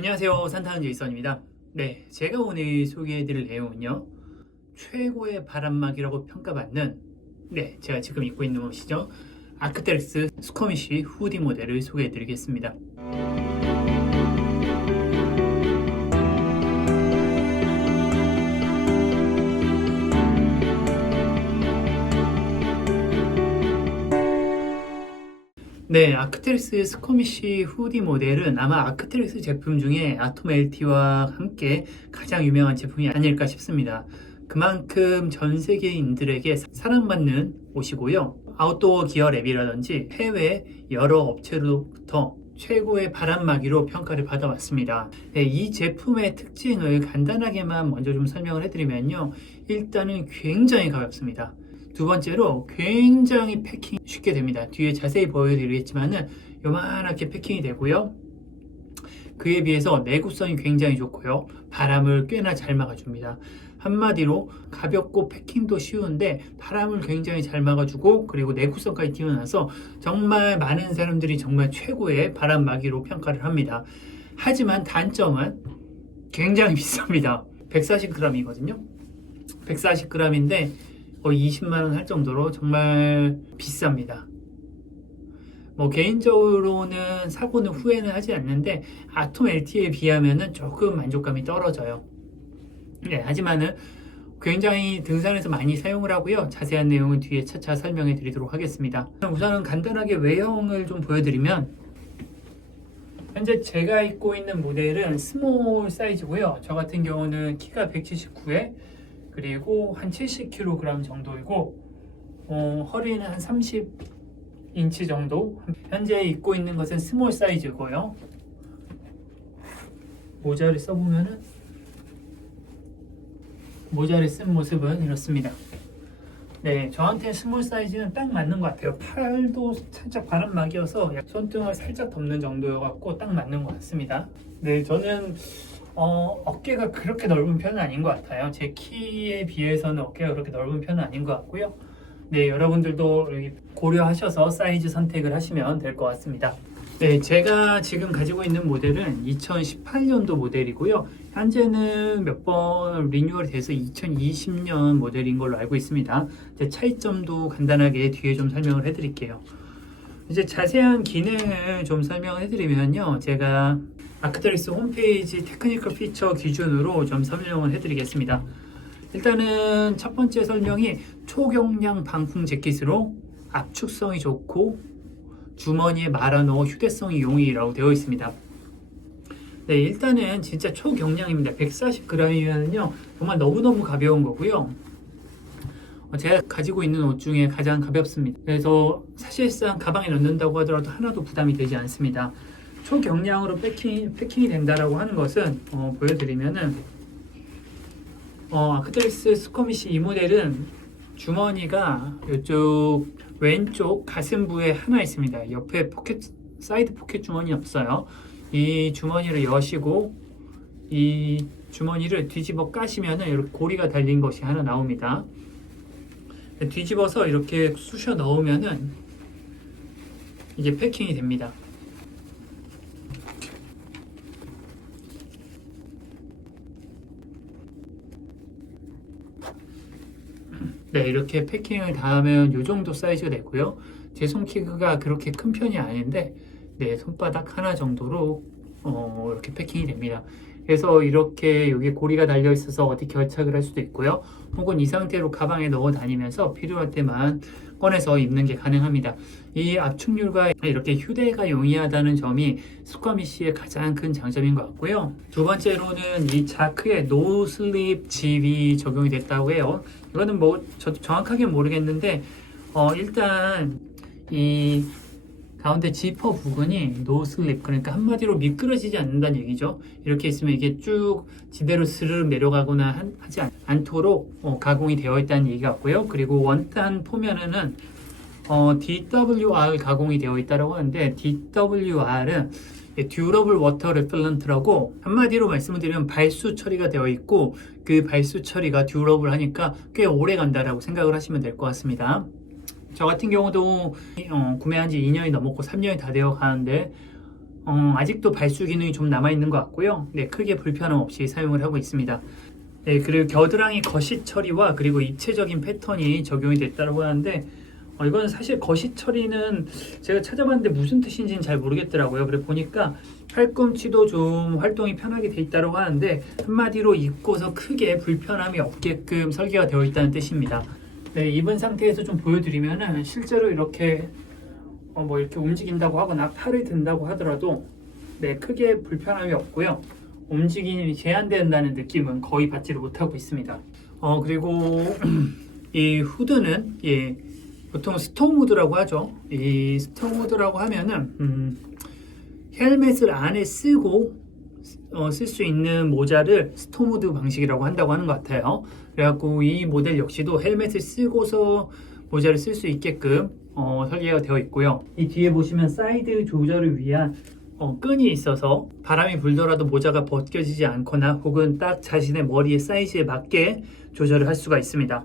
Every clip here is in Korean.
안녕하세요. 산타는 제이선입니다. 네, 제가 오늘 소개해드릴 내용은요, 최고의 바람막이라고 평가받는, 제가 지금 입고 있는 옷이죠, 아크테릭스 스커미쉬 후디 모델을 소개해드리겠습니다. 네, 아크테릭스 스커미쉬 후디 모델은 아마 아크테릭스 제품 중에 아톰 LT와 함께 가장 유명한 제품이 아닐까 싶습니다. 그만큼 전 세계인들에게 사랑받는 옷이고요. 아웃도어 기어 랩이라든지 해외 여러 업체로부터 최고의 바람막이로 평가를 받아왔습니다. 네, 이 제품의 특징을 간단하게만 먼저 좀 설명을 해드리면요. 일단은 굉장히 가볍습니다. 두 번째로 굉장히 패킹 쉽게 됩니다. 뒤에 자세히 보여드리겠지만은 요만하게 패킹이 되고요. 그에 비해서 내구성이 굉장히 좋고요. 바람을 꽤나 잘 막아줍니다. 한마디로 가볍고 패킹도 쉬운데 바람을 굉장히 잘 막아주고 그리고 내구성까지 뛰어나서 정말 많은 사람들이 정말 최고의 바람막이로 평가를 합니다. 하지만 단점은 굉장히 비쌉니다. 140g이거든요. 140g인데 거의 20만원 할 정도로 정말 비쌉니다. 개인적으로는 사고는 후회는 하지 않는데 아톰 LT에 비하면은 조금 만족감이 떨어져요. 하지만은 굉장히 등산에서 많이 사용을 하고요. 자세한 내용은 뒤에 차차 설명해 드리도록 하겠습니다. 우선은 간단하게 외형을 좀 보여드리면, 현재 제가 입고 있는 모델은 스몰 사이즈고요. 저 같은 경우는 키가 179에 그리고 한 70kg 정도이고 허리는 한 30인치 정도. 현재 입고 있는 것은 스몰 사이즈고요. 모자를 써보면은 모자를 쓴 모습은 이렇습니다. 네, 저한테 스몰 사이즈는 딱 맞는 것 같아요. 팔도 살짝 바람막이어서 손등을 살짝 덮는 정도여갖고 딱 맞는 것 같습니다. 네, 저는 어깨가 그렇게 넓은 편은 아닌 것 같아요. 제 키에 비해서는 어깨가 그렇게 넓은 편은 아닌 것 같고요. 네, 여러분들도 고려하셔서 사이즈 선택을 하시면 될 것 같습니다. 네, 제가 지금 가지고 있는 모델은 2018년도 모델이고요. 현재는 몇 번 리뉴얼이 돼서 2020년 모델인 걸로 알고 있습니다. 차이점도 간단하게 뒤에 좀 설명을 해드릴게요. 이제 자세한 기능을 좀 설명을 해드리면요. 제가 아크테릭스 홈페이지 테크니컬 피처 기준으로 좀 설명을 해드리겠습니다. 일단은 첫 번째 설명이 초경량 방풍 재킷으로 압축성이 좋고 주머니에 말아넣어 휴대성이 용이라고 되어 있습니다. 네, 일단은 진짜 초경량입니다. 140g이면요 정말 너무너무 가벼운 거고요. 제가 가지고 있는 옷 중에 가장 가볍습니다. 그래서 사실상 가방에 넣는다고 하더라도 하나도 부담이 되지 않습니다. 초경량으로 패킹이 된다라고 하는 것은 보여드리면은 아크테릭스 스커미쉬 이 모델은 주머니가 이쪽 왼쪽 가슴부에 하나 있습니다. 옆에 사이드 포켓 주머니 없어요. 이 주머니를 여시고 이 주머니를 뒤집어 까시면은 이렇게 고리가 달린 것이 하나 나옵니다. 뒤집어서 이렇게 쑤셔 넣으면은 이게 패킹이 됩니다. 네, 이렇게 패킹을 다 하면 이 정도 사이즈가 되고요. 제 손키가 그렇게 큰 편이 아닌데, 네, 손바닥 하나 정도로 이렇게 패킹이 됩니다. 그래서 이렇게 여기 고리가 달려 있어서 어디 결착을 할 수도 있고요. 혹은 이 상태로 가방에 넣어 다니면서 필요할 때만 꺼내서 입는 게 가능합니다. 이 압축률과 이렇게 휴대가 용이하다는 점이 스커미쉬의 가장 큰 장점인 것 같고요. 두 번째로는 이 자크에 노 슬립 칩이 적용이 됐다고 해요. 이거는 저도 정확하게 모르겠는데 일단 이 가운데 지퍼 부분이 노 슬립, 그러니까 한마디로 미끄러지지 않는다는 얘기죠. 이렇게 있으면 이게 쭉 지대로 스르륵 내려가거나 하지 않도록 가공이 되어 있다는 얘기 같고요. 그리고 원단 포면에는 DWR 가공이 되어 있다고 하는데, DWR은 듀러블 워터 레펠런트라고, 한마디로 말씀을 드리면 발수 처리가 되어 있고 그 발수 처리가 듀러블 하니까 꽤 오래 간다라고 생각을 하시면 될 것 같습니다. 저 같은 경우도 구매한 지 2년이 넘었고 3년이 다 되어 가는데 아직도 발수 기능이 좀 남아있는 것 같고요. 네, 크게 불편함 없이 사용을 하고 있습니다. 네, 그리고 겨드랑이 거시 처리와 그리고 입체적인 패턴이 적용이 됐다고 하는데 이건 사실 거시 처리는 제가 찾아봤는데 무슨 뜻인지는 잘 모르겠더라고요. 그래 보니까 팔꿈치도 좀 활동이 편하게 돼 있다고 하는데 한마디로 입고서 크게 불편함이 없게끔 설계가 되어 있다는 뜻입니다. 네, 입은 상태에서 좀 보여드리면은 실제로 이렇게 뭐 이렇게 움직인다고 하거나 팔을 든다고 하더라도 네, 크게 불편함이 없고요. 움직임이 제한된다는 느낌은 거의 받지를 못하고 있습니다. 그리고 이 후드는 보통 스토모드라고 하죠. 이 스토모드라고 하면은 헬멧을 안에 쓰고 쓸 수 있는 모자를 스토모드 방식이라고 한다고 하는 것 같아요. 그래갖고 이 모델 역시도 헬멧을 쓰고서 모자를 쓸 수 있게끔 설계가 되어 있고요. 이 뒤에 보시면 사이드 조절을 위한 끈이 있어서 바람이 불더라도 모자가 벗겨지지 않거나 혹은 딱 자신의 머리의 사이즈에 맞게 조절을 할 수가 있습니다.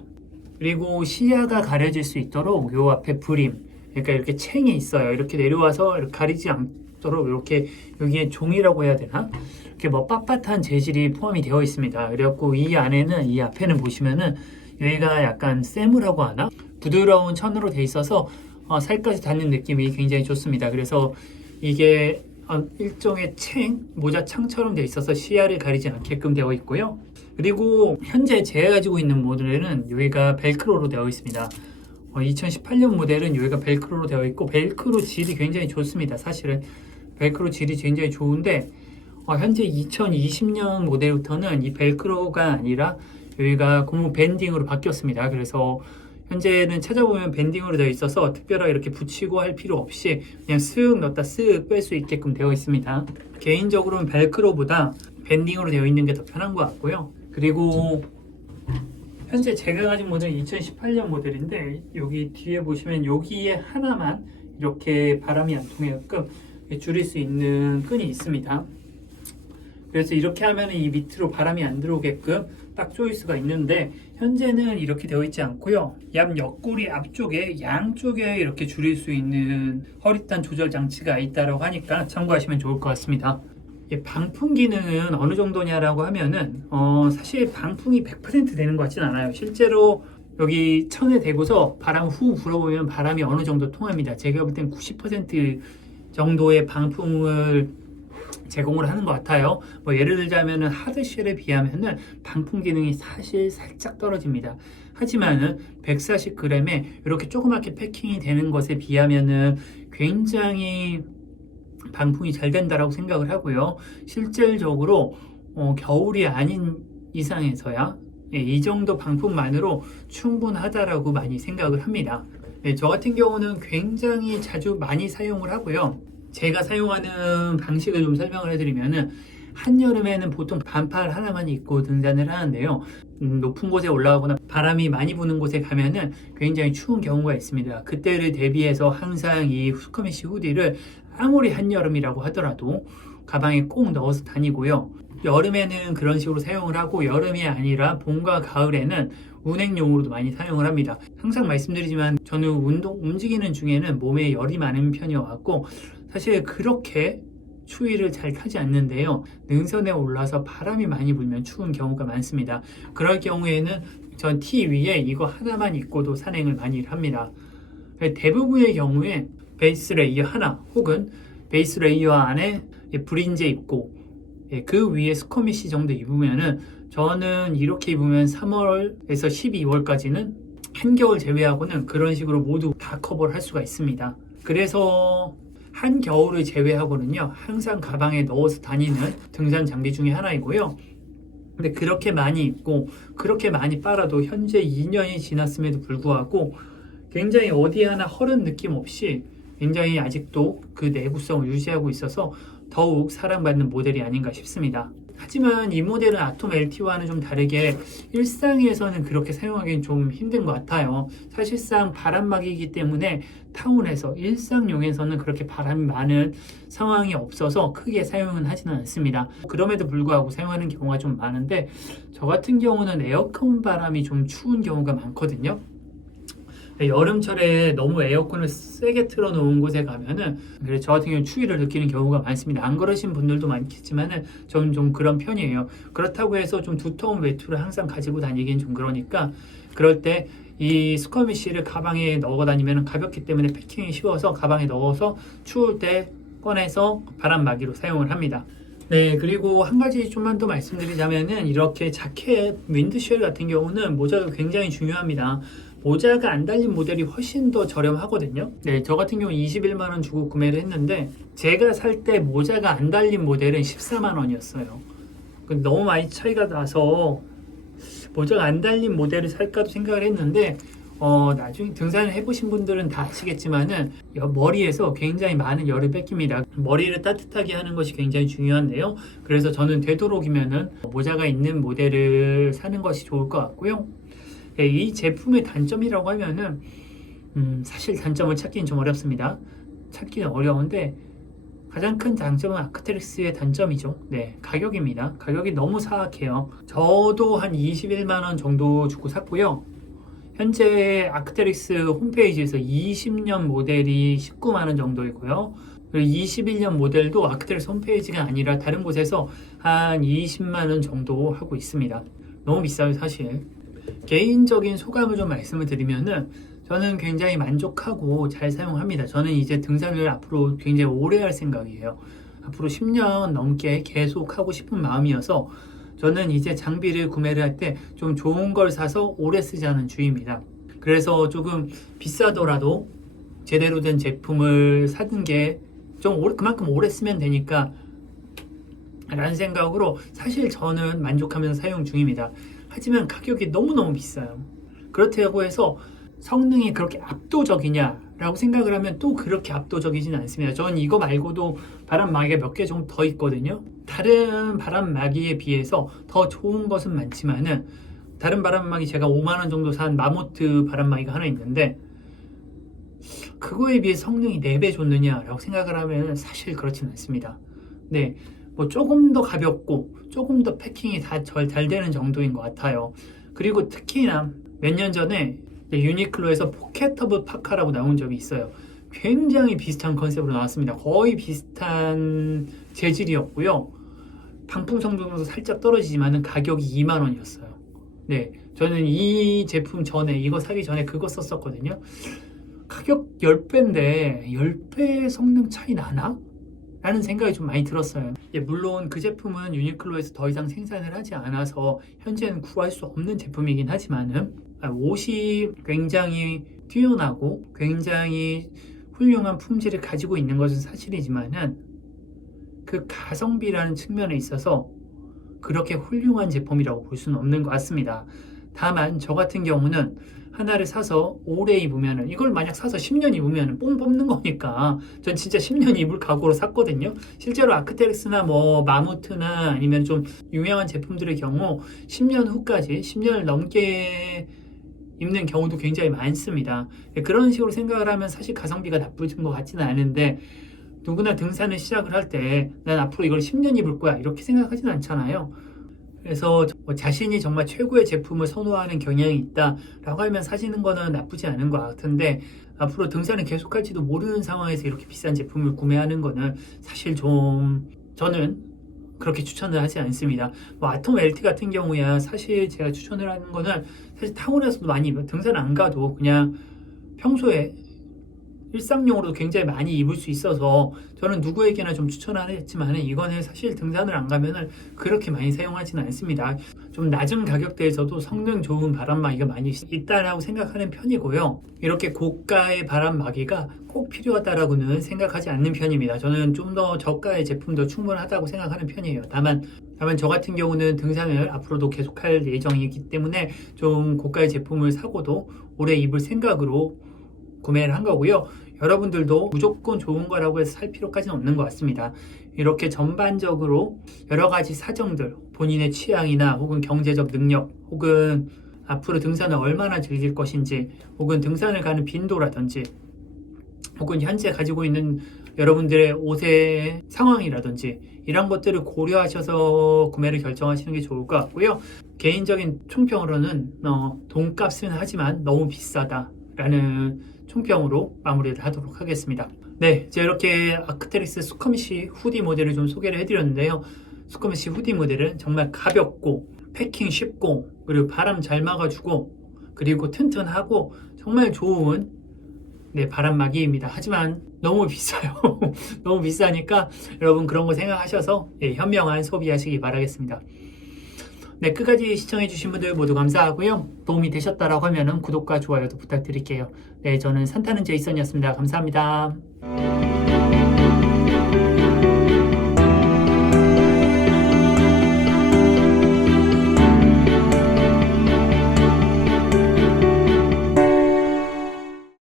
그리고 시야가 가려질 수 있도록 요 앞에 브림, 그러니까 이렇게 챙이 있어요. 이렇게 내려와서 이렇게 가리지 않도록 이렇게 여기에 종이라고 해야 되나? 이렇게 뭐 빳빳한 재질이 포함이 되어 있습니다. 그래갖고 이 안에는 이 앞에는 보시면은 여기가 약간 쇠무라고 하나? 부드러운 천으로 돼 있어서 살까지 닿는 느낌이 굉장히 좋습니다. 그래서 이게 일종의 모자 창처럼 되어 있어서 시야를 가리지 않게끔 되어 있고요. 그리고 현재 제가 가지고 있는 모델은 여기가 벨크로로 되어 있습니다. 2018년 모델은 여기가 벨크로로 되어 있고 벨크로 질이 굉장히 좋습니다. 사실은 벨크로 질이 굉장히 좋은데 현재 2020년 모델부터는 이 벨크로가 아니라 여기가 고무 밴딩으로 바뀌었습니다. 그래서 현재는 찾아보면 밴딩으로 되어 있어서 특별하게 이렇게 붙이고 할 필요 없이 그냥 쓱 넣었다 쓱 뺄 수 있게끔 되어 있습니다. 개인적으로는 벨크로보다 밴딩으로 되어 있는 게 더 편한 것 같고요. 그리고 현재 제가 가진 모델은 2018년 모델인데 여기 뒤에 보시면 여기에 하나만 이렇게 바람이 안 통해게끔 줄일 수 있는 끈이 있습니다. 그래서 이렇게 하면 이 밑으로 바람이 안 들어오게끔 딱 조일 수가 있는데 현재는 이렇게 되어 있지 않고요. 옆구리 앞쪽에 양쪽에 이렇게 줄일 수 있는 허리단 조절 장치가 있다고 하니까 참고하시면 좋을 것 같습니다. 방풍 기능은 어느 정도냐라고 하면은 사실 방풍이 100% 되는 것 같진 않아요. 실제로 여기 천에 대고서 바람 후 불어보면 바람이 어느 정도 통합니다. 제가 볼 땐 90% 정도의 방풍을 제공을 하는 것 같아요. 뭐 예를 들자면은 하드쉘에 비하면은 방풍 기능이 사실 살짝 떨어집니다. 하지만은 140g에 이렇게 조그맣게 패킹이 되는 것에 비하면은 굉장히 방풍이 잘 된다라고 생각을 하고요. 실질적으로 겨울이 아닌 이상에서야 이 정도 방풍만으로 충분하다라고 많이 생각을 합니다. 저 같은 경우는 굉장히 자주 많이 사용을 하고요. 제가 사용하는 방식을 좀 설명을 해드리면은 한여름에는 보통 반팔 하나만 입고 등산을 하는데요. 높은 곳에 올라가거나 바람이 많이 부는 곳에 가면은 굉장히 추운 경우가 있습니다. 그때를 대비해서 항상 이 스커미시 후디를 아무리 한여름이라고 하더라도 가방에 꼭 넣어서 다니고요. 여름에는 그런 식으로 사용을 하고 여름이 아니라 봄과 가을에는 운행용으로도 많이 사용을 합니다. 항상 말씀드리지만 저는 움직이는 중에는 몸에 열이 많은 편이어서 사실 그렇게 추위를 잘 타지 않는데요. 능선에 올라서 바람이 많이 불면 추운 경우가 많습니다. 그럴 경우에는 전 티 위에 이거 하나만 입고도 산행을 많이 합니다. 대부분의 경우에 베이스 레이어 하나 혹은 베이스 레이어 안에 브린제 입고 그 위에 스커미시 정도 입으면은 저는 이렇게 입으면 3월에서 12월까지는 한겨울 제외하고는 그런 식으로 모두 다 커버를 할 수가 있습니다. 그래서 한겨울을 제외하고는요 항상 가방에 넣어서 다니는 등산 장비 중에 하나이고요. 근데 그렇게 많이 입고 그렇게 많이 빨아도 현재 2년이 지났음에도 불구하고 굉장히 어디 하나 허른 느낌 없이 굉장히 아직도 그 내구성을 유지하고 있어서 더욱 사랑받는 모델이 아닌가 싶습니다. 하지만 이 모델은 아톰 LT와는 좀 다르게 일상에서는 그렇게 사용하기는 좀 힘든 것 같아요. 사실상 바람막이기 때문에 타운에서 일상용에서는 그렇게 바람이 많은 상황이 없어서 크게 사용은 하지는 않습니다. 그럼에도 불구하고 사용하는 경우가 좀 많은데 저 같은 경우는 에어컨 바람이 좀 추운 경우가 많거든요. 여름철에 너무 에어컨을 세게 틀어놓은 곳에 가면은 그래서 저 같은 경우는 추위를 느끼는 경우가 많습니다. 안 그러신 분들도 많겠지만은 저는 좀 그런 편이에요. 그렇다고 해서 좀 두터운 외투를 항상 가지고 다니긴 좀 그러니까 그럴 때 이 스쿼미쉬를 가방에 넣어 다니면 가볍기 때문에 패킹이 쉬워서 가방에 넣어서 추울 때 꺼내서 바람막이로 사용을 합니다. 네, 그리고 한 가지 좀만 더 말씀드리자면은 이렇게 자켓 윈드쉘 같은 경우는 모자가 굉장히 중요합니다. 모자가 안 달린 모델이 훨씬 더 저렴하거든요. 네, 저 같은 경우 21만 원 주고 구매를 했는데 제가 살 때 모자가 안 달린 모델은 14만 원이었어요. 너무 많이 차이가 나서 모자가 안 달린 모델을 살까도 생각을 했는데 나중에 등산을 해보신 분들은 다 아시겠지만은 머리에서 굉장히 많은 열을 뺏깁니다. 머리를 따뜻하게 하는 것이 굉장히 중요한데요. 그래서 저는 되도록이면은 모자가 있는 모델을 사는 것이 좋을 것 같고요. 네, 이 제품의 단점이라고 하면은 사실 단점을 찾기는 좀 어렵습니다. 찾기는 어려운데 가장 큰 장점은 아크테릭스의 단점이죠. 네, 가격입니다. 가격이 너무 사악해요. 저도 한 21만 원 정도 주고 샀고요. 현재 아크테릭스 홈페이지에서 20년 모델이 19만 원 정도이고요. 그리고 21년 모델도 아크테릭스 홈페이지가 아니라 다른 곳에서 한 20만 원 정도 하고 있습니다. 너무 비싸요, 사실. 개인적인 소감을 좀 말씀을 드리면은 저는 굉장히 만족하고 잘 사용합니다. 저는 이제 등산을 앞으로 굉장히 오래 할 생각이에요. 앞으로 10년 넘게 계속 하고 싶은 마음이어서 저는 이제 장비를 구매를 할 때 좀 좋은 걸 사서 오래 쓰자는 주의입니다. 그래서 조금 비싸더라도 제대로 된 제품을 사는 게 좀 그만큼 오래 쓰면 되니까 라는 생각으로 사실 저는 만족하면서 사용 중입니다. 하지만 가격이 너무너무 비싸요. 그렇다고 해서 성능이 그렇게 압도적이냐라고 생각을 하면 또 그렇게 압도적이진 않습니다. 저는 이거 말고도 바람막이가 몇 개 정도 더 있거든요. 다른 바람막이에 비해서 더 좋은 것은 많지만은 다른 바람막이 제가 5만 원 정도 산 마모트 바람막이가 하나 있는데 그거에 비해 성능이 4배 좋느냐라고 생각을 하면 사실 그렇진 않습니다. 네, 뭐 조금 더 가볍고 조금 더 패킹이 다 잘 되는 정도인 것 같아요. 그리고 특히나 몇 년 전에 유니클로에서 포켓 오브 파카라고 나온 적이 있어요. 굉장히 비슷한 컨셉으로 나왔습니다. 거의 비슷한 재질이었고요. 방풍 성능도 살짝 떨어지지만 가격이 2만 원이었어요. 네, 저는 이 제품 전에 이거 사기 전에 그거 썼었거든요. 가격 10배인데 10배 성능 차이 나나? 라는 생각이 좀 많이 들었어요. 물론 그 제품은 유니클로에서 더 이상 생산을 하지 않아서 현재는 구할 수 없는 제품이긴 하지만은 옷이 굉장히 뛰어나고 굉장히 훌륭한 품질을 가지고 있는 것은 사실이지만은 그 가성비라는 측면에 있어서 그렇게 훌륭한 제품이라고 볼 수는 없는 것 같습니다. 다만 저 같은 경우는 하나를 사서 오래 입으면은 이걸 만약 사서 10년 입으면은 뽕 뽑는 거니까 전 진짜 10년 입을 각오로 샀거든요. 실제로 아크테릭스나 뭐 마무트나 아니면 좀 유명한 제품들의 경우 10년 후까지 10년을 넘게 입는 경우도 굉장히 많습니다. 그런 식으로 생각을 하면 사실 가성비가 나쁘진 것 같지는 않은데 누구나 등산을 시작을 할 때 난 앞으로 이걸 10년 입을 거야 이렇게 생각하지는 않잖아요. 그래서 자신이 정말 최고의 제품을 선호하는 경향이 있다라고 하면 사시는 거는 나쁘지 않은 것 같은데 앞으로 등산을 계속할지도 모르는 상황에서 이렇게 비싼 제품을 구매하는 거는 사실 좀 저는 그렇게 추천을 하지 않습니다. 뭐 아톰 LT 같은 경우야 사실 제가 추천을 하는 거는 사실 타운에서도 많이 입어요. 등산 안 가도 그냥 평소에 일상용으로도 굉장히 많이 입을 수 있어서 저는 누구에게나 좀 추천을 했지만 이거는 사실 등산을 안 가면은 그렇게 많이 사용하지는 않습니다. 좀 낮은 가격대에서도 성능 좋은 바람막이가 많이 있다라고 생각하는 편이고요. 이렇게 고가의 바람막이가 꼭 필요하다라고는 생각하지 않는 편입니다. 저는 좀 더 저가의 제품도 충분하다고 생각하는 편이에요. 다만 저 같은 경우는 등산을 앞으로도 계속할 예정이기 때문에 좀 고가의 제품을 사고도 오래 입을 생각으로 구매를 한 거고요. 여러분들도 무조건 좋은 거라고 해서 살 필요까지는 없는 것 같습니다. 이렇게 전반적으로 여러 가지 사정들, 본인의 취향이나 혹은 경제적 능력, 혹은 앞으로 등산을 얼마나 즐길 것인지, 혹은 등산을 가는 빈도라든지, 혹은 현재 가지고 있는 여러분들의 옷의 상황이라든지 이런 것들을 고려하셔서 구매를 결정하시는 게 좋을 것 같고요. 개인적인 총평으로는 돈값은 하지만 너무 비싸다. 라는 총평으로 마무리를 하도록 하겠습니다. 네, 제가 이렇게 아크테릭스 수커밋시 후디 모델을 좀 소개를 해드렸는데요. 수커밋시 후디 모델은 정말 가볍고 패킹 쉽고 그리고 바람 잘 막아주고 그리고 튼튼하고 정말 좋은 바람막이입니다. 하지만 너무 비싸요. 너무 비싸니까 여러분 그런 거 생각하셔서 현명한 소비하시기 바라겠습니다. 네, 끝까지 시청해주신 분들 모두 감사하고요. 도움이 되셨다라고 하면 구독과 좋아요도 부탁드릴게요. 네, 저는 산타는 제이슨이었습니다. 감사합니다.